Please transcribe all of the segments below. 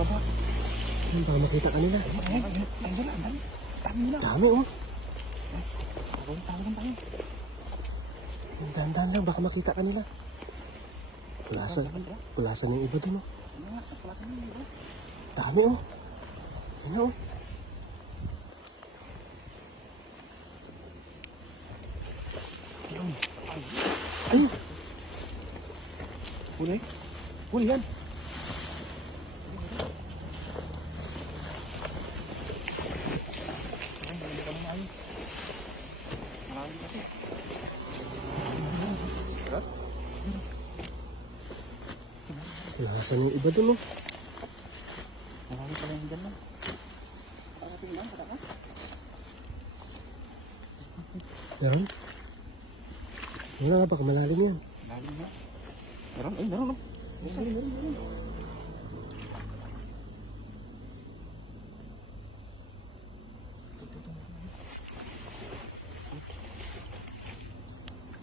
baba. Baka makita kanila. Dami oh. Dahan-dahan lang, baka makita kanila. Pulasan yung iba dun oh. Dami oh. Ano oh. Ay! Huli? Huli yan! Pulasan yung iba dun oh. Marami pala yung dyan lang. Parating lang, kata ka? Yan. Wala nga, baka malalim yan. Lalim na. Meron, ay meron. Meron.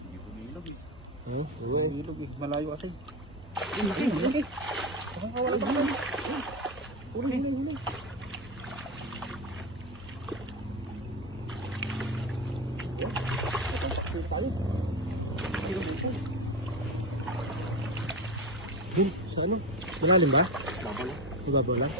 Hindi bumilog eh. Oh, Bumilog eh. Malayo kasi. Laki. Saan ka wala pa ka? Huli. Yun, sa ano? Malalim ba? Babaw lang. Ibabaw lang?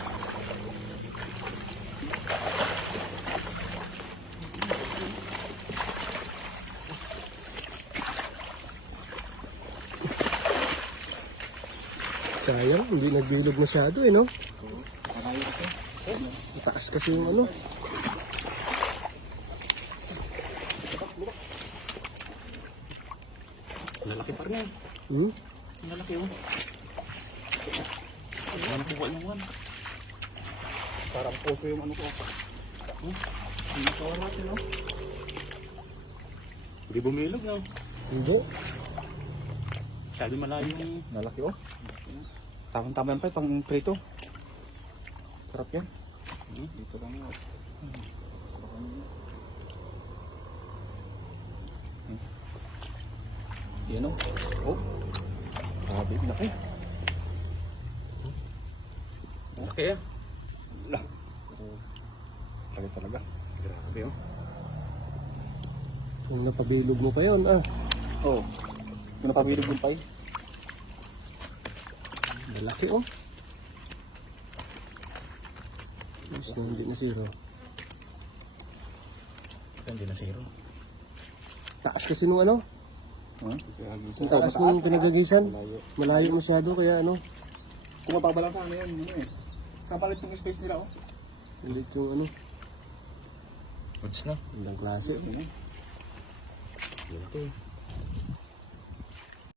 Sayang, hindi nagbilog masyado eh, no? Malayo kasi. Mataas kasi yung ano. Lalaki pa rin. Hmm? Lalaki oh. Ano po yung one? Parang poso yung ano ko. Hindi ko natin no? Hindi bumilog no? Hindi. Masyado malayo yung lalaki oh. Tamang-tama yan pa pang prito. Sarap yan. Dito lang yun. Yan o. Oh. Grabe, laki. Laki yan. Laki talaga. Grabe oh. Kung napabilog mo pa yun, ah. Oo. Kung napabilog yung pay. Malaki oh. Mas na hindi na zero. Hindi na zero. Taas kasi nung ano. Ang Ang taas nung pinagagisan. Malayo masyado kaya ano. Kung mababala ka, ano yan, ano eh. Kapalit yung space nila, oh. Ulit yung ano. Goods na. Ang klase. Okay.